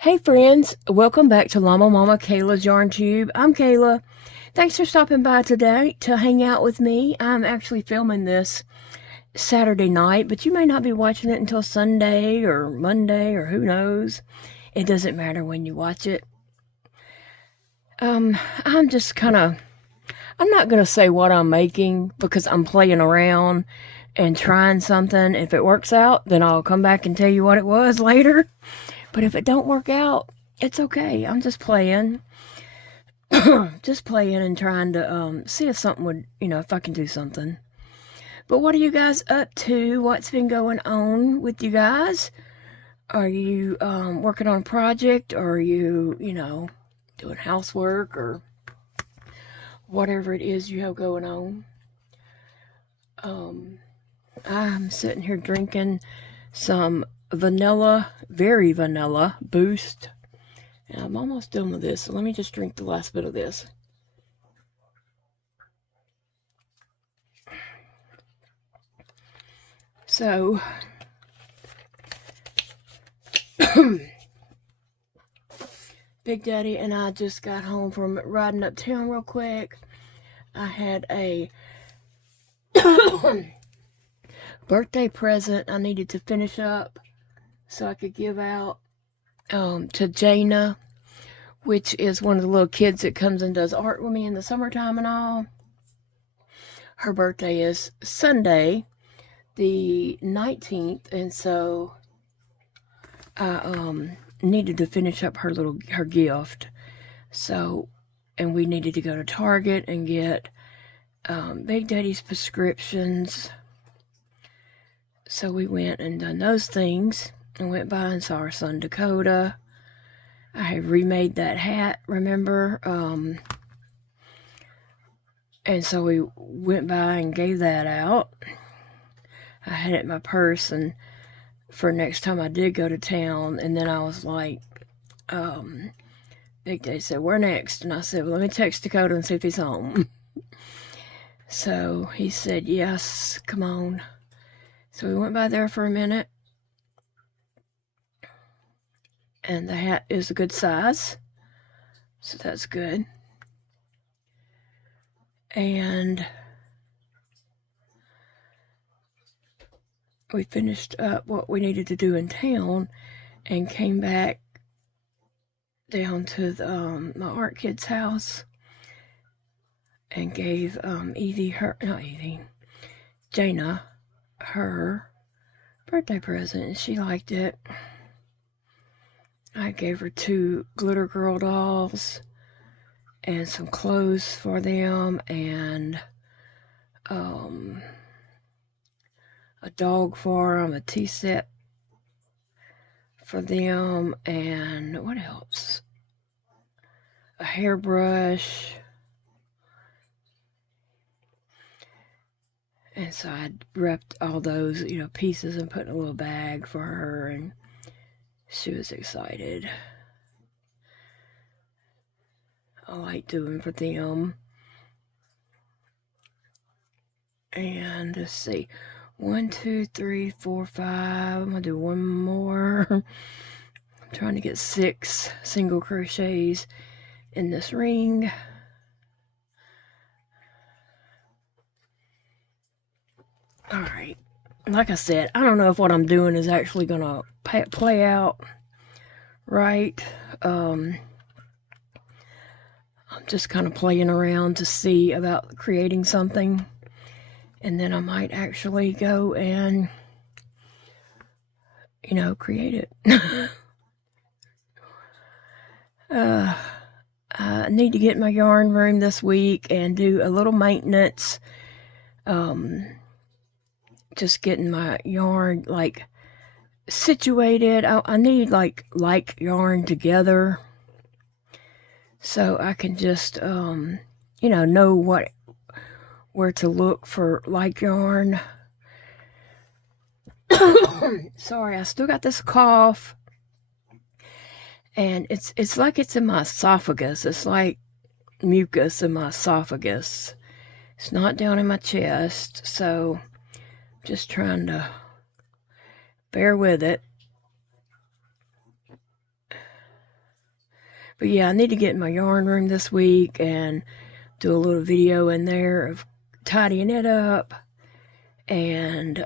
Hey friends, welcome back to Llama Mama Kayla's Yarn Tube. I'm Kayla. Thanks for stopping by today to hang out with me. I'm actually filming this Saturday night, but you may not be watching it until Sunday or Monday or who knows. It doesn't matter when you watch it. I'm not going to say what I'm making because I'm playing around and trying something. If it works out, then I'll come back and tell you what it was later. But if it don't work out, it's okay. I'm just playing. Just playing and trying to see if something would, if I can do something. But what are you guys up to? What's been going on with you guys? Are you working on a project? Or are you, doing housework or whatever it is you have going on? I'm sitting here drinking some vanilla, very vanilla boost. And I'm almost done with this, so let me just drink the last bit of this. So, Big Daddy and I just got home from riding uptown real quick. I had a birthday present I needed to finish up so I could give out to Jana, which is one of the little kids that comes and does art with me in the summertime and all. Her birthday is Sunday, the 19th, and so I needed to finish up her gift. So, and we needed to go to Target and get Big Daddy's prescriptions. So we went and done those things and went by and saw our son Dakota. I had remade that hat, remember? And so we went by and gave that out. I had it in my purse and for next time I did go to town. And then I was like, Big Daddy said, "Where next?" And I said, "Well, let me text Dakota and see if he's home." So he said, "Yes, come on." So we went by there for a minute. And the hat is a good size. So that's good. And we finished up what we needed to do in town and came back down to my art kid's house and gave Jana, her birthday present, and she liked it. I gave her 2 glitter girl dolls and some clothes for them and a dog for them, a tea set for them, and what else? A hairbrush. And so I wrapped all those, pieces and put in a little bag for her, and she was excited. I like doing for them. And let's see. 1, 2, 3, 4, 5. I'm going to do one more. I'm trying to get 6 single crochets in this ring. Alright. Like I said, I don't know if what I'm doing is actually going to play out right. I'm just kind of playing around to see about creating something. And then I might actually go and, create it. I need to get in my yarn room this week and do a little maintenance. Just getting my yarn, situated. I need, like yarn together. So I can just, know where to look for like yarn. Sorry, I still got this cough. And it's like it's in my esophagus. It's like mucus in my esophagus. It's not down in my chest. So just trying to bear with it. But yeah, I need to get in my yarn room this week and do a little video in there of tidying it up and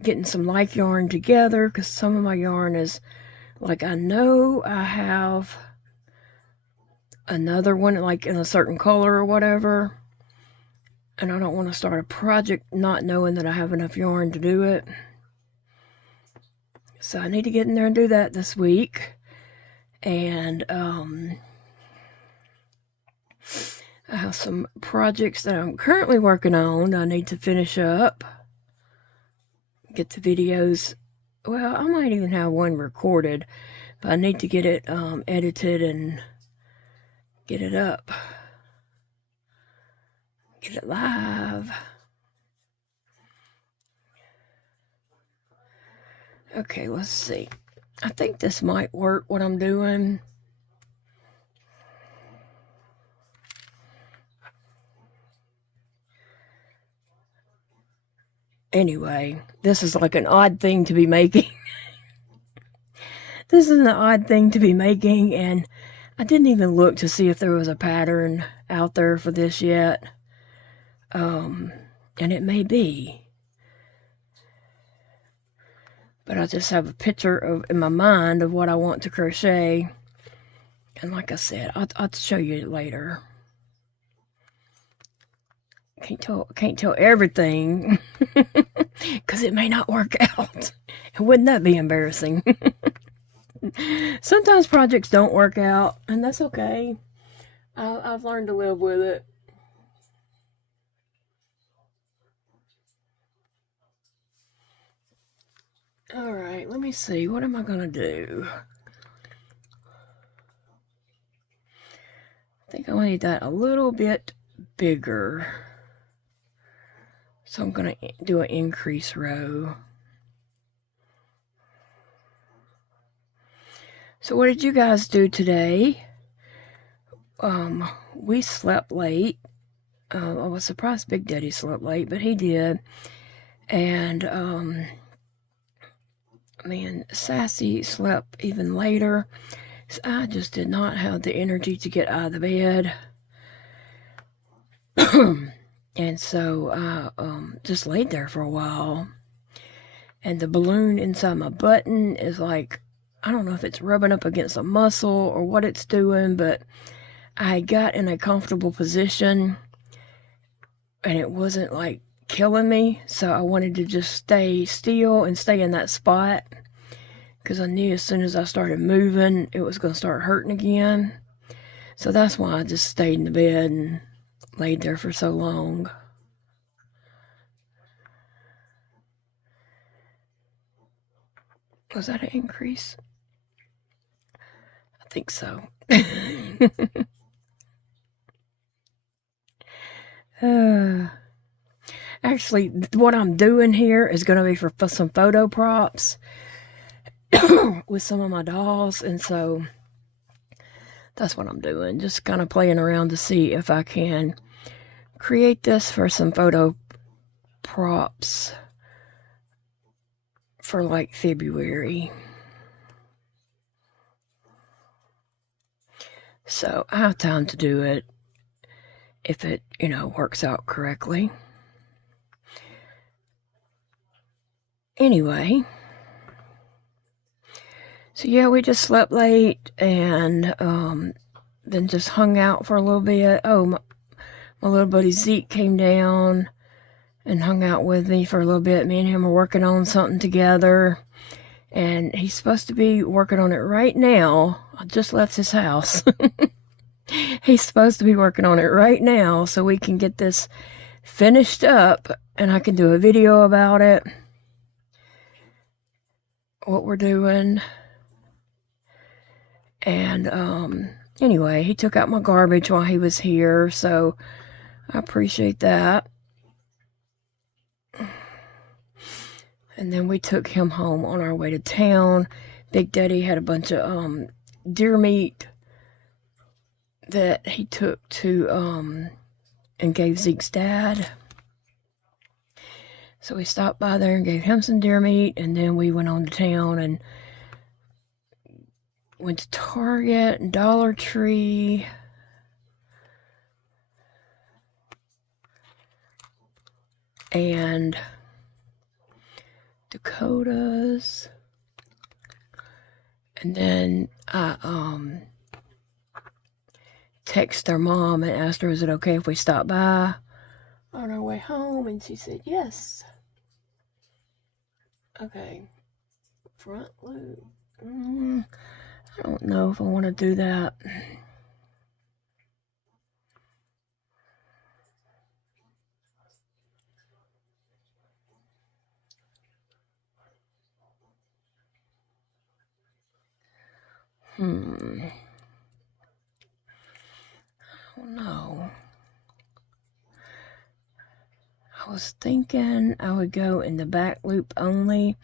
getting some like yarn together, because some of my yarn is like, I know I have another one like in a certain color or whatever, and I don't want to start a project not knowing that I have enough yarn to do it. So I need to get in there and do that this week. And I have some projects that I'm currently working on I need to finish up, get the videos. Well, I might even have one recorded, but I need to get it edited and get it up, get it live. Okay, let's see. I think this might work, what I'm doing. Anyway, this is like an odd thing to be making. This is an odd thing to be making, and I didn't even look to see if there was a pattern out there for this yet. And it may be. But I just have a picture of in my mind of what I want to crochet. And like I said, I'll show you later. Can't tell everything because it may not work out. And wouldn't that be embarrassing? Sometimes projects don't work out, and that's okay. I've learned to live with it. All right, let me see. What am I going to do? I think I need that a little bit bigger. So I'm going to do an increase row. So what did you guys do today? We slept late. I was surprised Big Daddy slept late, but he did. And, man, Sassy slept even later. So I just did not have the energy to get out of the bed. And so I just laid there for a while. And the balloon inside my button is like, I don't know if it's rubbing up against a muscle or what it's doing, but I got in a comfortable position and it wasn't like killing me. So I wanted to just stay still and stay in that spot, because I knew as soon as I started moving, it was going to start hurting again. So that's why I just stayed in the bed and laid there for so long. Was that an increase? I think so. Actually, what I'm doing here is going to be for some photo props with some of my dolls, and so that's what I'm doing. Just kind of playing around to see if I can create this for some photo props for like February. So I have time to do it if it, works out correctly. Anyway, so yeah, we just slept late and then just hung out for a little bit. Oh, my little buddy Zeke came down and hung out with me for a little bit. Me and him are working on something together, and he's supposed to be working on it right now. I just left his house. He's supposed to be working on it right now so we can get this finished up and I can do a video about it, what we're doing. And anyway, he took out my garbage while he was here, so I appreciate that. And then we took him home on our way to town. Big Daddy had a bunch of deer meat that he took to and gave Zeke's dad. So we stopped by there and gave him some deer meat, and then we went on to town and went to Target and Dollar Tree. And Dakota's. And then I text their mom and asked her, is it okay if we stop by on our way home? And she said yes. Okay. Front loop. I don't know if I want to do that. I don't know. I was thinking I would go in the back loop only.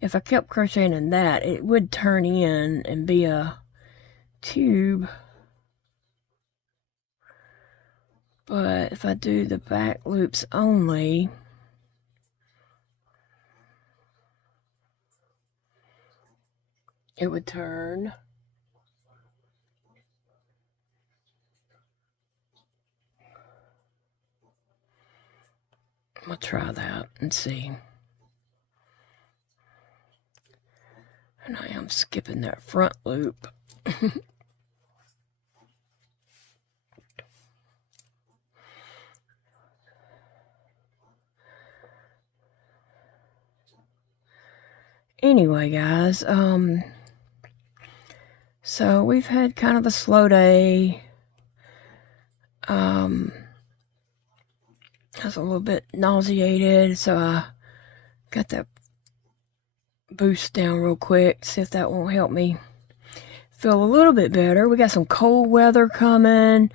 If I kept crocheting in that, it would turn in and be a tube. But if I do the back loops only, it would turn. I'll try that and see. And I am skipping that front loop. Anyway, guys, so we've had kind of a slow day. I was a little bit nauseated, so I got that boost down real quick, see if that won't help me feel a little bit better. We got some cold weather coming.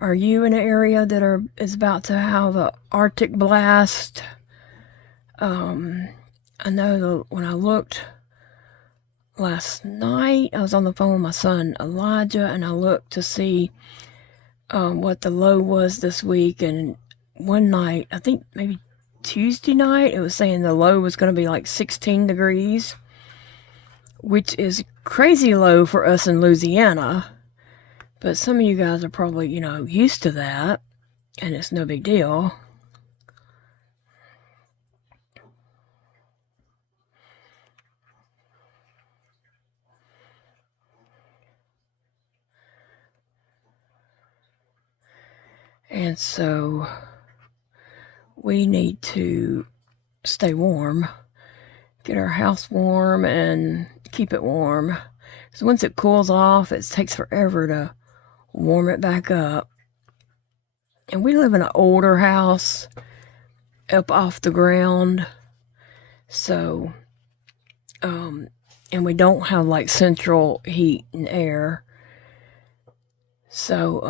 Are you in an area that is about to have an Arctic blast? I know when I looked last night, I was on the phone with my son Elijah, and I looked to see what the low was this week, and one night, I think maybe Tuesday night, it was saying the low was going to be like 16 degrees, which is crazy low for us in Louisiana. But some of you guys are probably, used to that, and it's no big deal. And so we need to stay warm, get our house warm and keep it warm. Because once it cools off, it takes forever to warm it back up. And we live in an older house up off the ground. So, and we don't have like central heat and air. So,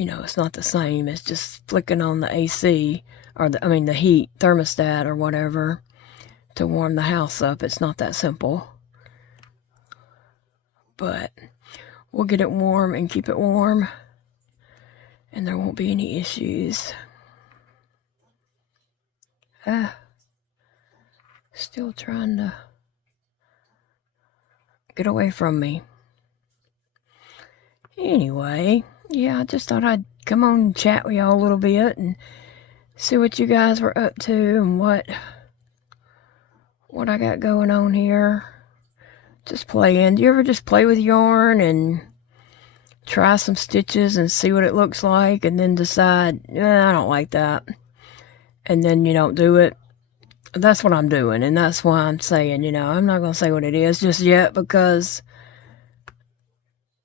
it's not the same. It's just flicking on the AC or the heat thermostat or whatever to warm the house up. It's not that simple. But we'll get it warm and keep it warm, and there won't be any issues. Still trying to get away from me. Anyway, yeah, I just thought I'd come on and chat with y'all a little bit and see what you guys were up to and what I got going on here. Just playing. Do you ever just play with yarn and try some stitches and see what it looks like and then decide, I don't like that, and then you don't do it? That's what I'm doing, and that's why I'm saying, I'm not going to say what it is just yet, because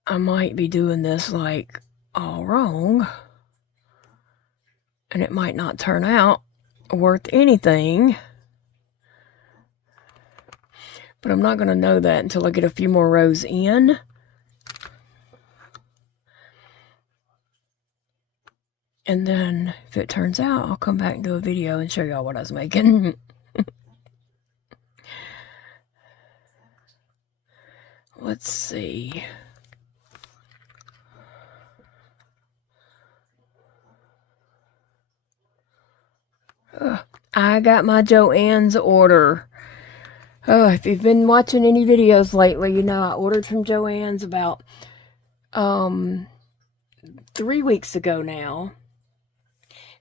I might be doing this like all wrong, and it might not turn out worth anything. But I'm not going to know that until I get a few more rows in. And then if it turns out, I'll come back and do a video and show y'all what I was making. Let's see. I got my Joann's order. Oh, if you've been watching any videos lately, you know I ordered from Joann's about 3 weeks ago now.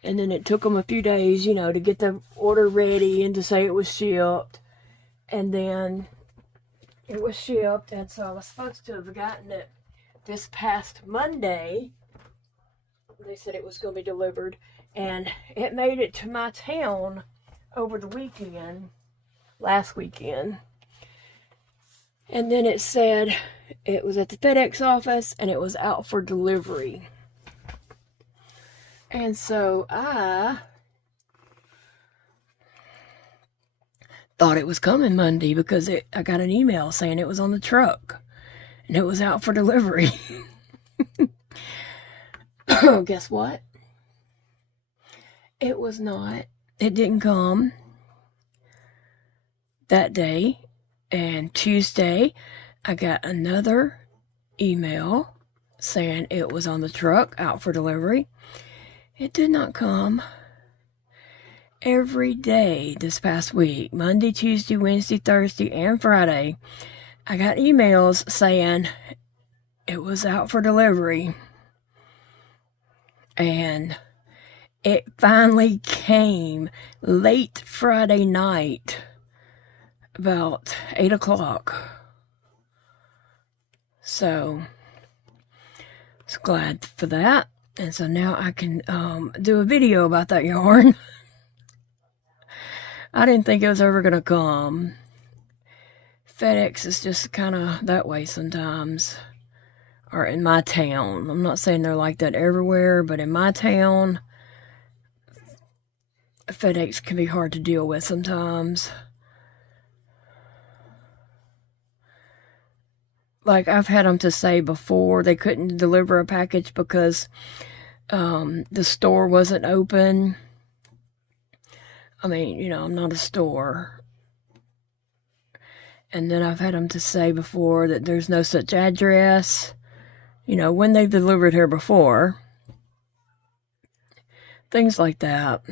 And then it took them a few days, you know, to get the order ready and to say it was shipped. And then it was shipped, and so I was supposed to have gotten it this past Monday. They said it was going to be delivered, and it made it to my town over the weekend, last weekend. And then it said it was at the FedEx office and it was out for delivery. And so I thought it was coming Monday because I got an email saying it was on the truck and it was out for delivery. Guess what? It was not. It didn't come that day. And Tuesday, I got another email saying it was on the truck, out for delivery. It did not come. Every day this past week, Monday, Tuesday, Wednesday, Thursday, and Friday, I got emails saying it was out for delivery. And it finally came late Friday night, about 8 o'clock. So, I was glad for that. And so now I can do a video about that yarn. I didn't think it was ever going to come. FedEx is just kind of that way sometimes. Or in my town. I'm not saying they're like that everywhere, but in my town, FedEx can be hard to deal with sometimes. Like, I've had them to say before they couldn't deliver a package because the store wasn't open. I mean, you know, I'm not a store. And then I've had them to say before that there's no such address. You know, when they've delivered here before. Things like that.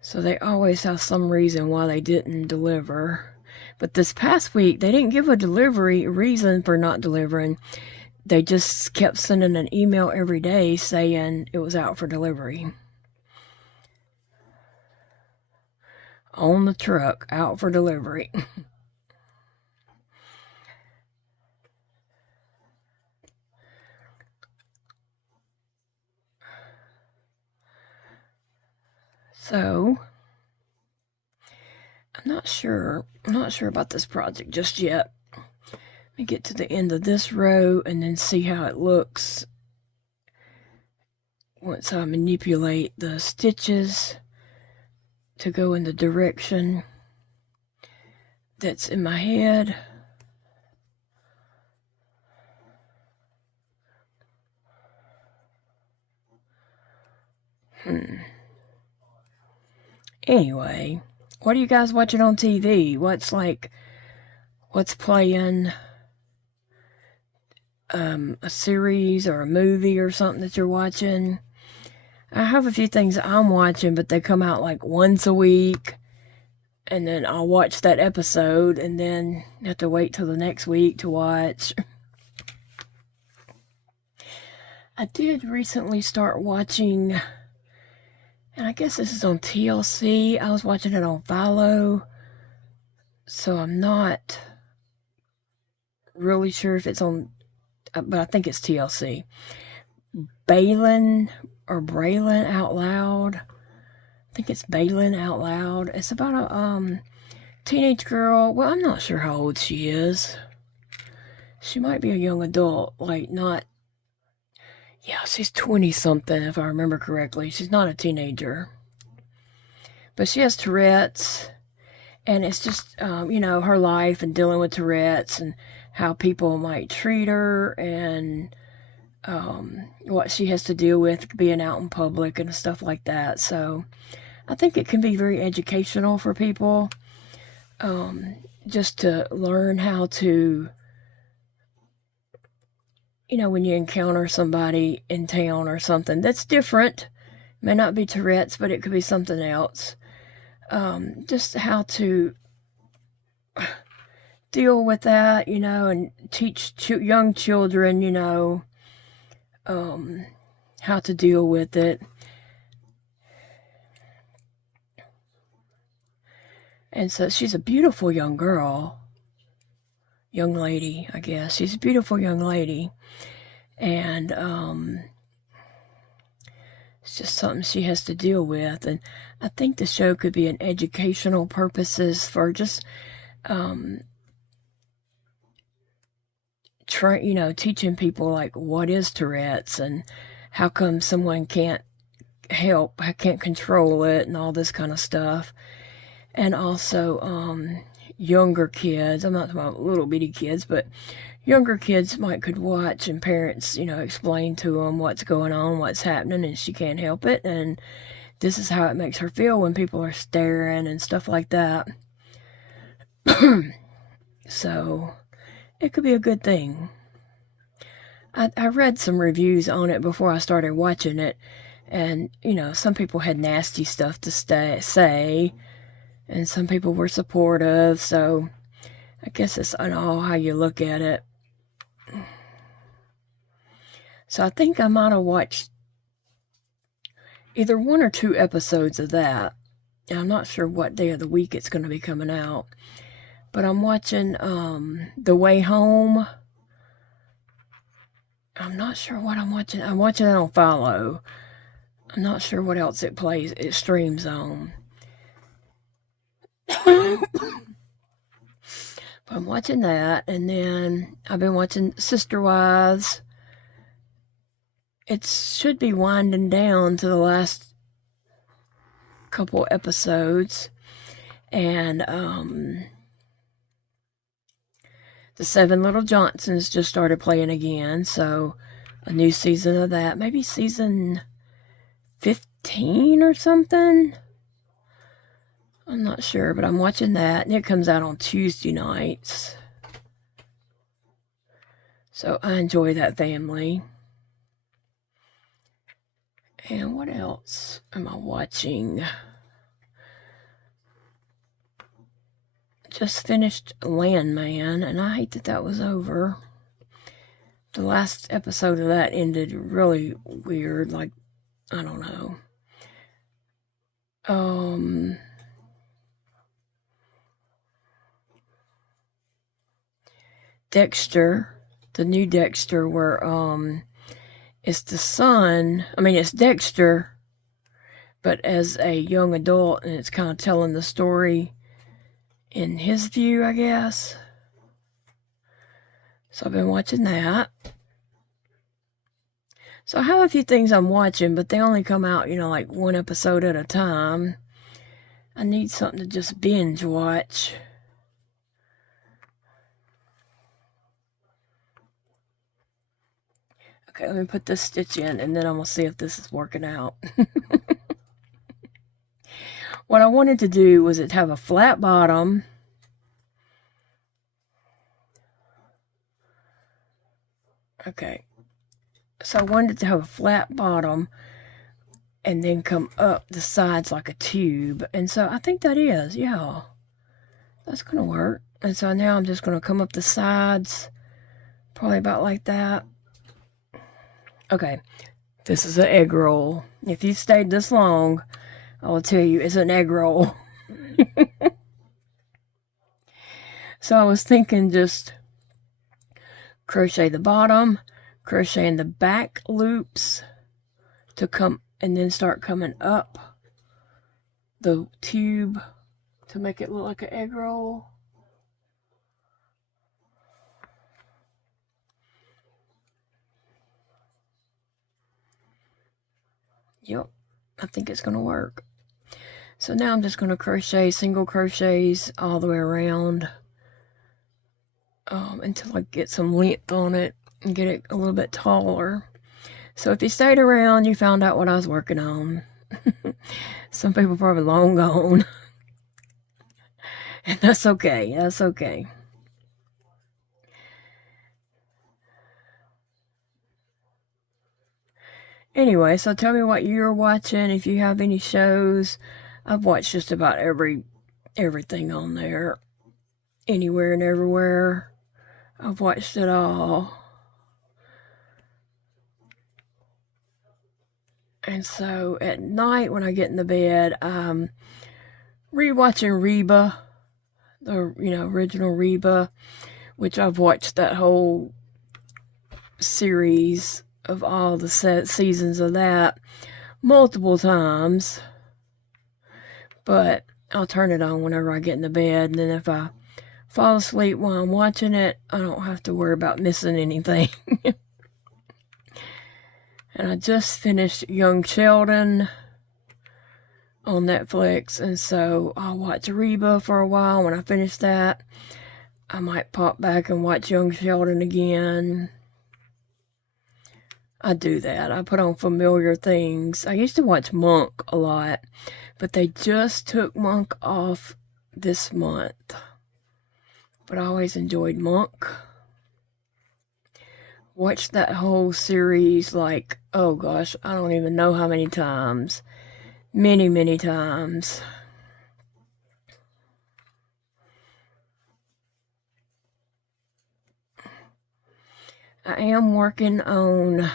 So they always have some reason why they didn't deliver. But this past week, they didn't give a delivery reason for not delivering. They just kept sending an email every day saying it was out for delivery. On the truck, out for delivery. So, I'm not sure about this project just yet. Let me get to the end of this row and then see how it looks once I manipulate the stitches to go in the direction that's in my head. Anyway, what are you guys watching on TV? What's playing? A series or a movie or something that you're watching? I have a few things I'm watching, but they come out like once a week. And then I'll watch that episode and then have to wait till the next week to watch. I did recently start watching, and I guess this is on TLC. I was watching it on Fahlo. So I'm not really sure if it's on, but I think it's TLC. Braylon Out Loud. I think it's Braylon Out Loud. It's about a teenage girl. Well, I'm not sure how old she is. She might be a young adult, like not. Yeah, she's 20-something if I remember correctly. She's not a teenager. But she has Tourette's, and it's just, you know, her life and dealing with Tourette's and how people might treat her and what she has to deal with being out in public and stuff like that. So I think it can be very educational for people, just to learn how to, you know, when you encounter somebody in town or something that's different, may not be Tourette's, but it could be something else. Just how to deal with that, you know, and teach young children, you know, how to deal with it. And so she's a beautiful young girl. Young lady, I guess. She's a beautiful young lady. And it's just something she has to deal with. And I think the show could be an educational purposes for just you know, teaching people like what is Tourette's and how come someone can't help, can't control it, and all this kind of stuff. And also younger kids, I'm not talking about little bitty kids, but younger kids could watch, and parents, you know, explain to them what's going on, what's happening, and she can't help it, and this is how it makes her feel when people are staring and stuff like that. So it could be a good thing. I read some reviews on it before I started watching it, and, you know, some people had nasty stuff to say, and some people were supportive, so I guess it's on all how you look at it. So I think I might have watched either 1 or 2 episodes of that. And I'm not sure what day of the week it's going to be coming out. But I'm watching The Way Home. I'm not sure what I'm watching. I'm watching it on Fahlo. I'm not sure what else it streams on. But I'm watching that, and then I've been watching Sister Wives. It should be winding down to the last couple episodes, and the 7 Little Johnsons just started playing again, so a new season of that, maybe season 15 or something. I'm not sure, but I'm watching that, and it comes out on Tuesday nights. So I enjoy that family. And what else am I watching? Just finished Landman, and I hate that that was over. The last episode of that ended really weird, like, I don't know. Dexter, the new Dexter, where it's the son, I mean, it's Dexter, but as a young adult, and it's kind of telling the story in his view, I guess. So I've been watching that. So I have a few things I'm watching, but they only come out, you know, like 1 episode at a time. I need something to just binge watch. Okay, let me put this stitch in, and then I'm going to see if this is working out. What I wanted to do was it have a flat bottom. Okay. So I wanted it to have a flat bottom and then come up the sides like a tube. And so I think that is, yeah. That's going to work. And so now I'm just going to come up the sides, probably about like that. Okay, this is an egg roll. If you stayed this long, I will tell you it's an egg roll. So I was thinking just crochet the bottom, crochet in the back loops to come, and then start coming up the tube to make it look like an egg roll. Yep, I think it's going to work. So now I'm just going to crochet single crochets all the way around until I get some length on it and get it a little bit taller. So if you stayed around, you found out what I was working on. Some people probably long gone. And that's okay. That's okay. Anyway, so tell me what you're watching. If you have any shows, I've watched just about everything on there. Anywhere and Everywhere. I've watched it all. And so at night when I get in the bed, I'm rewatching Reba, the original Reba, which I've watched that whole series of all the seasons of that multiple times. But I'll turn it on whenever I get in the bed, and then if I fall asleep while I'm watching it, I don't have to worry about missing anything. And I just finished Young Sheldon on Netflix, and so I'll watch Reba for a while. When I finish that, I might pop back and watch Young Sheldon again. I do that. I put on familiar things. I used to watch Monk a lot, but they just took Monk off this month. But I always enjoyed Monk. Watched that whole series like, oh gosh, I don't even know how many times. Many, many times. I am working on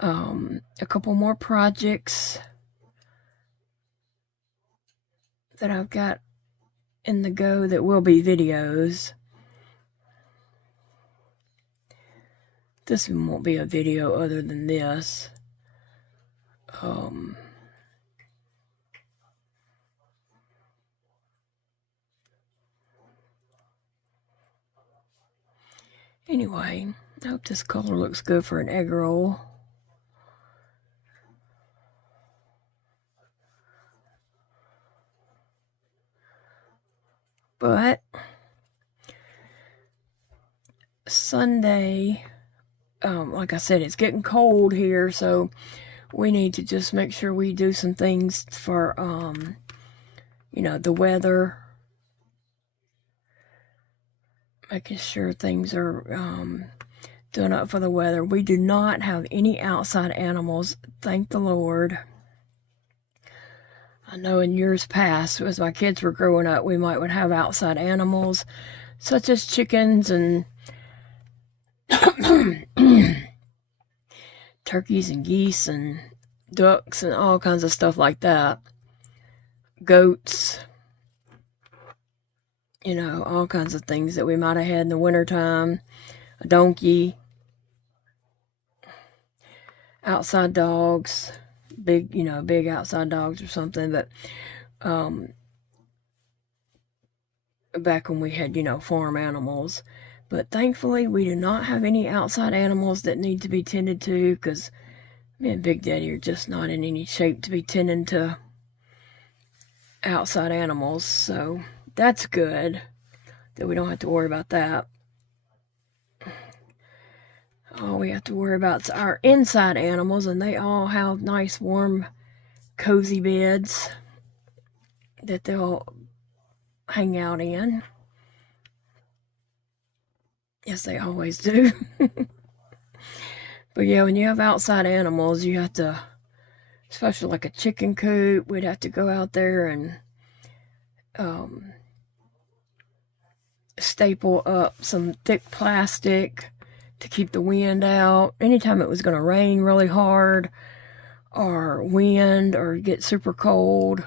a couple more projects that I've got in the go that will be videos. This one won't be a video other than this. Anyway, I hope this color looks good for an egg roll. But Sunday, like I said, it's getting cold here, so we need to just make sure we do some things for, the weather. Making sure things are done up for the weather. We do not have any outside animals, thank the Lord. I know in years past, as my kids were growing up, we would have outside animals, such as chickens and turkeys and geese and ducks and all kinds of stuff like that. Goats, all kinds of things that we might have had in the wintertime. A donkey, outside dogs, big outside dogs or something. But back when we had, farm animals. But thankfully, we do not have any outside animals that need to be tended to, because me and Big Daddy are just not in any shape to be tending to outside animals. So that's good that we don't have to worry about that. All we have to worry about is our inside animals, and they all have nice, warm, cozy beds that they'll hang out in. Yes, they always do. But yeah, when you have outside animals, you have to, especially like a chicken coop, we'd have to go out there and staple up some thick plastic to keep the wind out. Anytime it was going to rain really hard or wind or get super cold,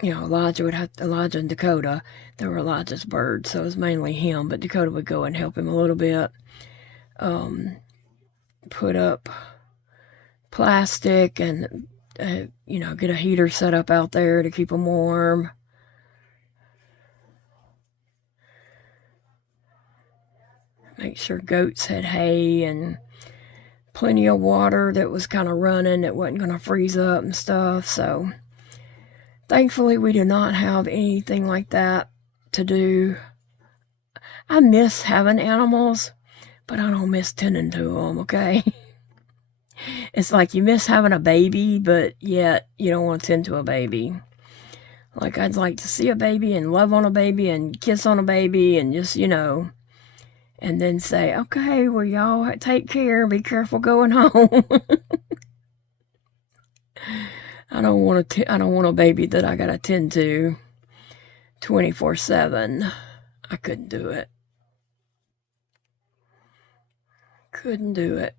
Elijah and Dakota, they were Elijah's birds, so it was mainly him, but Dakota would go and help him a little bit. Put up plastic and, get a heater set up out there to keep them warm. Make sure goats had hay and plenty of water that was kind of running, that wasn't going to freeze up and stuff, so thankfully, we do not have anything like that to do. I miss having animals, but I don't miss tending to them, okay? It's like you miss having a baby, but yet you don't want to tend to a baby. Like, I'd like to see a baby and love on a baby and kiss on a baby and just, and then say, okay, well, y'all take care. Be careful going home. I don't want a baby that I gotta tend to. 24/7. I couldn't do it. Couldn't do it.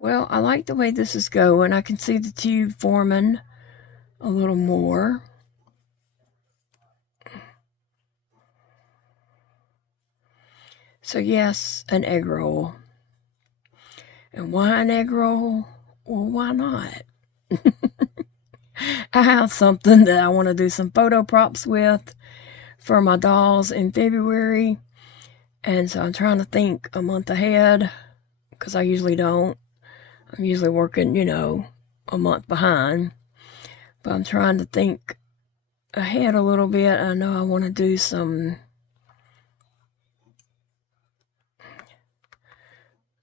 Well, I like the way this is going. I can see the tube forming a little more. So yes, an egg roll. And why an egg roll? Well, why not? I have something that I want to do some photo props with for my dolls in February. And so I'm trying to think a month ahead, because I usually don't. I'm usually working, you know, a month behind. But I'm trying to think ahead a little bit. I know I want to do some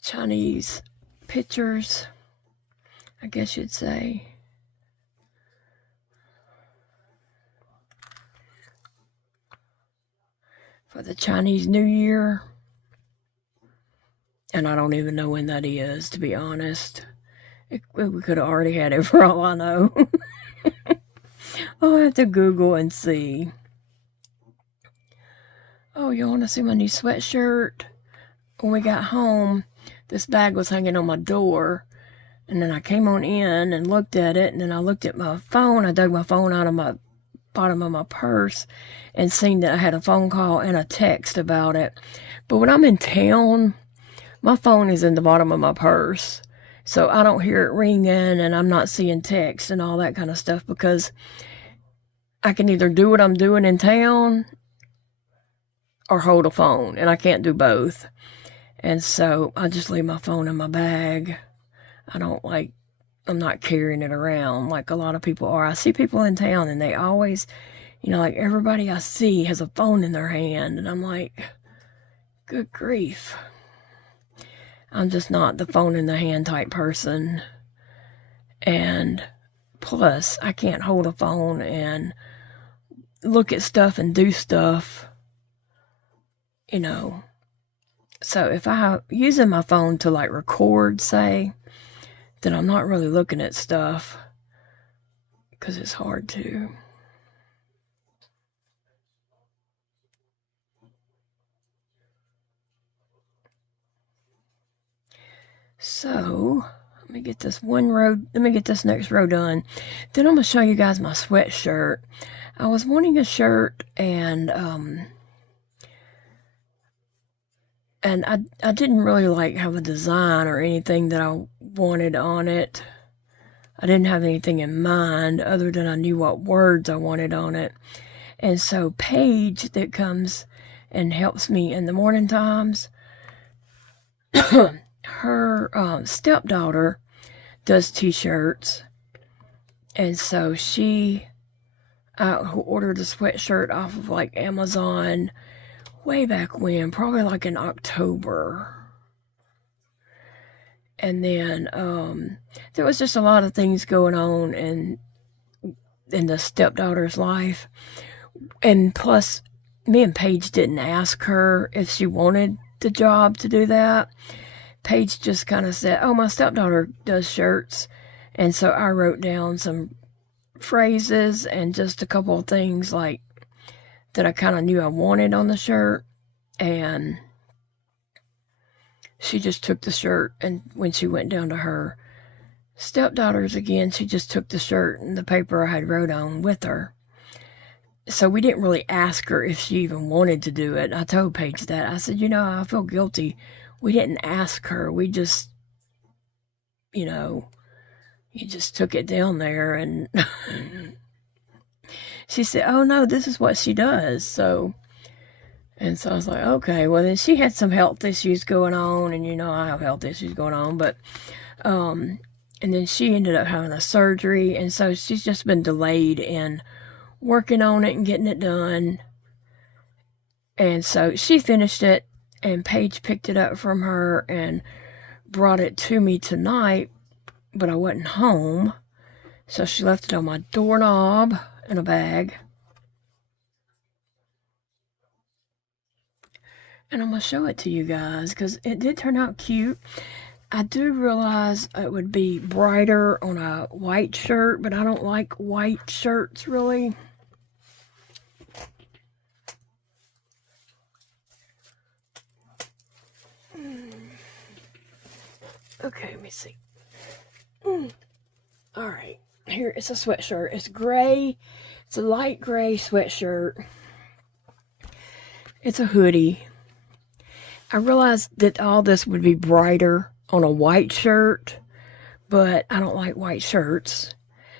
Chinese pictures, I guess you'd say. For the Chinese New Year. And I don't even know when that is, to be honest. We could have already had it for all I know. I'll have to Google and see. Oh, you want to see my new sweatshirt? When we got home, this bag was hanging on my door. And then I came on in and looked at it. And then I looked at my phone. I dug my phone out of my bottom of my purse and seen that I had a phone call and a text about it. But when I'm in town, my phone is in the bottom of my purse, so I don't hear it ringing, and I'm not seeing text and all that kind of stuff, because I can either do what I'm doing in town or hold a phone, and I can't do both. And so I just leave my phone in my bag. I'm not carrying it around like a lot of people are. I see people in town and they always, you know, like everybody I see has a phone in their hand, and I'm like, good grief. I'm just not the phone in the hand type person. And plus, I can't hold a phone and look at stuff and do stuff, you know. So if I'm using my phone to like record, say, then I'm not really looking at stuff, because it's hard to. So let me get this next row done. Then I'm gonna show you guys my sweatshirt. I was wanting a shirt, and I didn't really like have a design or anything that I wanted on it. I didn't have anything in mind other than I knew what words I wanted on it. And so Paige, that comes and helps me in the morning times, her stepdaughter does t-shirts. And so she ordered a sweatshirt off of like Amazon way back when, probably like in October. And then there was just a lot of things going on in the stepdaughter's life. And plus, me and Paige didn't ask her if she wanted the job to do that. Paige just kind of said, oh, my stepdaughter does shirts. And so I wrote down some phrases and just a couple of things like that I kind of knew I wanted on the shirt. And she just took the shirt, and when she went down to her stepdaughter's again, she just took the shirt and the paper I had wrote on with her. So we didn't really ask her if she even wanted to do it. I told Paige that. I said, you know, I feel guilty. We didn't ask her. We just, you know, you just took it down there. And she said, oh, no, this is what she does. So I was like, okay. Well, then she had some health issues going on. And, you know, I have health issues going on. But, and then she ended up having a surgery. And so she's just been delayed in working on it and getting it done. And so she finished it, and Paige picked it up from her and brought it to me tonight, but I wasn't home. So she left it on my doorknob in a bag. And I'm going to show it to you guys because it did turn out cute. I do realize it would be brighter on a white shirt, but I don't like white shirts really. Okay, let me see. Alright, here it's a sweatshirt. It's gray. It's a light gray sweatshirt. It's a hoodie. I realized that all this would be brighter on a white shirt, but I don't like white shirts.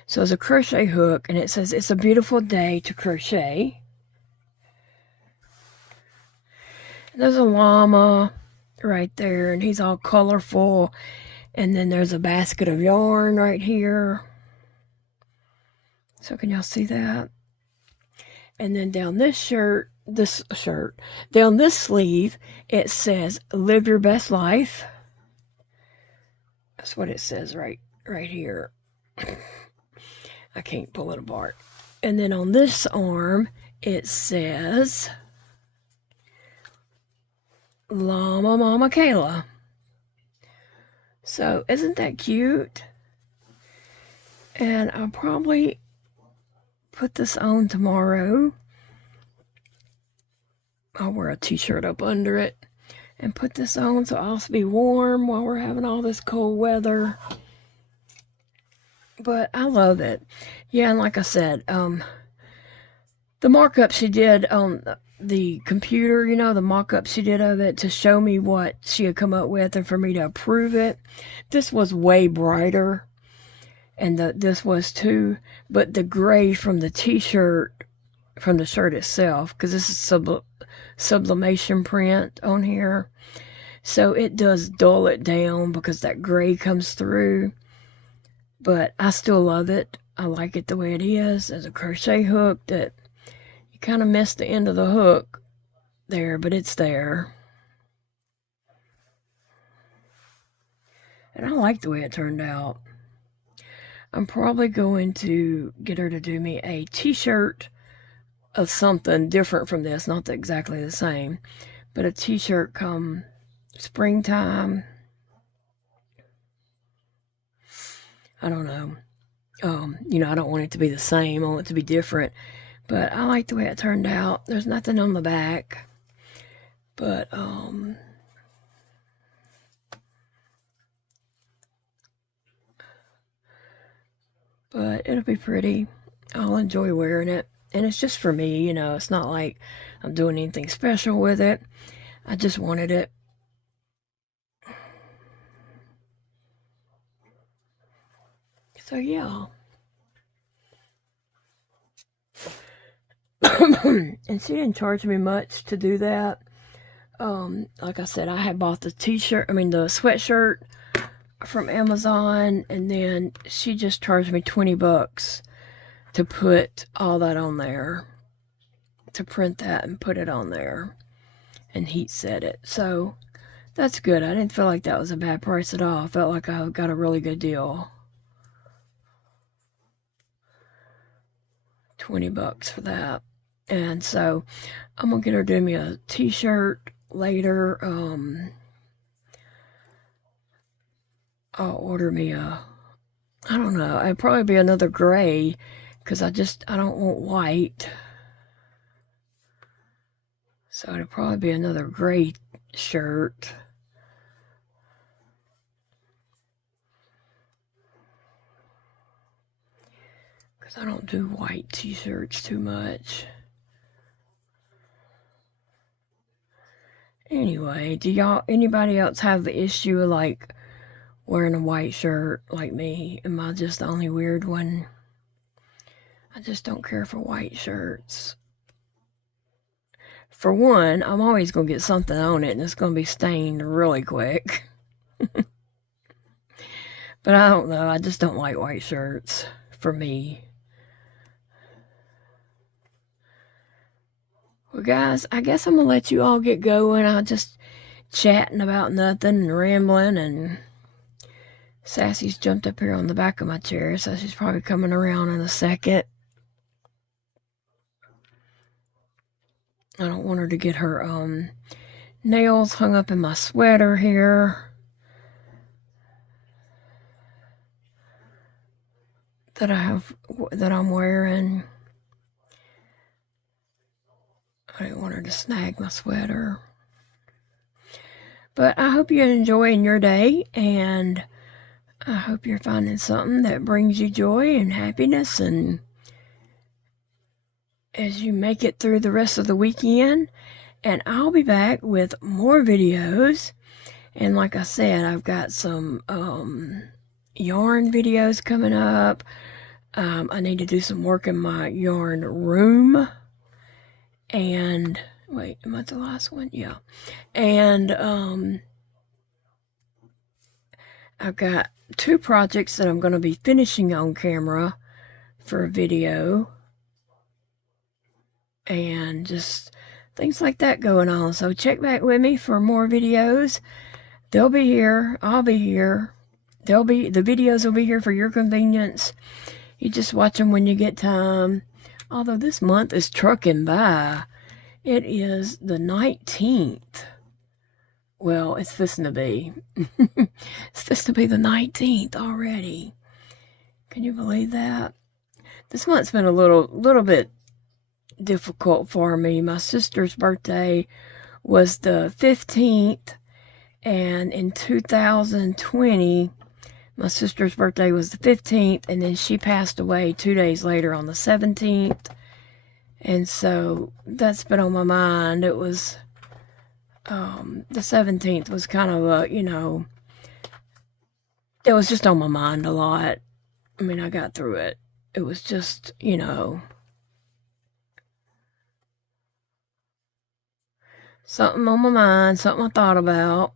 So it's a crochet hook, and it says, "It's a beautiful day to crochet." And there's a llama right there, and he's all colorful. And then there's a basket of yarn right here. So can y'all see that? And then down down this sleeve, it says, "Live your best life." That's what it says right here. I can't pull it apart. And then on this arm, it says, "Llama Mama Kayla." So isn't that cute? And I'll probably put this on tomorrow. I'll wear a t-shirt up under it and put this on so I'll be warm while we're having all this cold weather. But I love it. Yeah, and like I said, the markup she did on the computer, you know, the mock-up she did of it to show me what she had come up with and for me to approve it, this was way brighter, and this was too, but the gray from the t-shirt, from the shirt itself, because this is sublimation print on here, so it does dull it down because that gray comes through, but I still love it. I like it the way it is. There's a crochet hook that you kind of missed the end of the hook there, but it's there. And I like the way it turned out. I'm probably going to get her to do me a t-shirt of something different from this, not exactly the same, but a t-shirt come springtime. I don't know. You know, I don't want it to be the same. I want it to be different. But I like the way it turned out. There's nothing on the back. But, it'll be pretty. I'll enjoy wearing it. And it's just for me, you know. It's not like I'm doing anything special with it. I just wanted it. So, yeah. And she didn't charge me much to do that. Like I said, I had bought the sweatshirt from Amazon, and then she just charged me $20 to put all that on there, to print that and put it on there and heat set it. So that's good. I didn't feel like that was a bad price at all. I felt like I got a really good deal. $20 for that. And so I'm gonna get her to do me a t-shirt later. I'll order me I don't know, it'd probably be another gray, because I don't want white. So it'll probably be another gray shirt. Because I don't do white t-shirts too much. Anyway, anybody else have the issue of like wearing a white shirt like me? Am I just the only weird one? I just don't care for white shirts. For one, I'm always going to get something on it and it's going to be stained really quick. But I don't know, I just don't like white shirts for me. Well, guys, I guess I'm going to let you all get going. I'm just chatting about nothing and rambling, and Sassy's jumped up here on the back of my chair, so she's probably coming around in a second. I don't want her to get her nails hung up in my sweater here. that I'm wearing. I didn't want her to snag my sweater. But I hope you're enjoying your day, and I hope you're finding something that brings you joy and happiness, and as you make it through the rest of the weekend. And I'll be back with more videos. And like I said, I've got some yarn videos coming up. I need to do some work in my yarn room. And wait, am I the last one? Yeah. And I've got 2 projects that I'm going to be finishing on camera for a video. And just things like that going on. So check back with me for more videos. They'll be here. I'll be here. The videos will be here for your convenience. You just watch them when you get time. Although this month is trucking by. It is the 19th. Well, it's fixing to be. It's fixing to be the 19th already. Can you believe that? This month's been a little bit difficult for me. My sister's birthday was the 15th, and in 2020 my sister's birthday was the 15th, and then she passed away 2 days later on the 17th. And so that's been on my mind. It was the 17th was kind of a, it was just on my mind a lot. I mean, I got through it. It was just, something on my mind, something I thought about.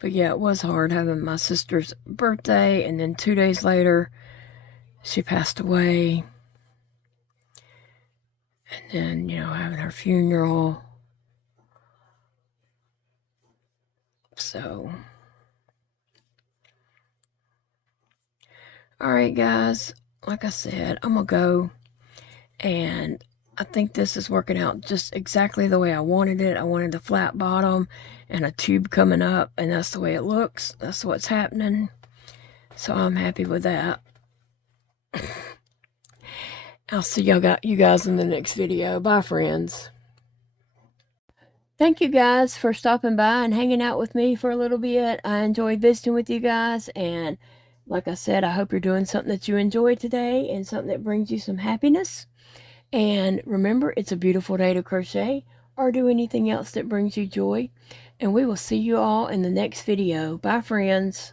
But yeah, it was hard having my sister's birthday, and then 2 days later, she passed away. And then, having her funeral. So, alright guys, like I said, I'm gonna go, and I think this is working out just exactly the way I wanted it. I wanted the flat bottom and a tube coming up, and that's the way it looks. That's what's happening. So I'm happy with that. I'll see you guys in the next video. Bye, friends. Thank you guys for stopping by and hanging out with me for a little bit. I enjoyed visiting with you guys, and like I said, I hope you're doing something that you enjoy today and something that brings you some happiness. And remember, it's a beautiful day to crochet or do anything else that brings you joy. And we will see you all in the next video. Bye, friends.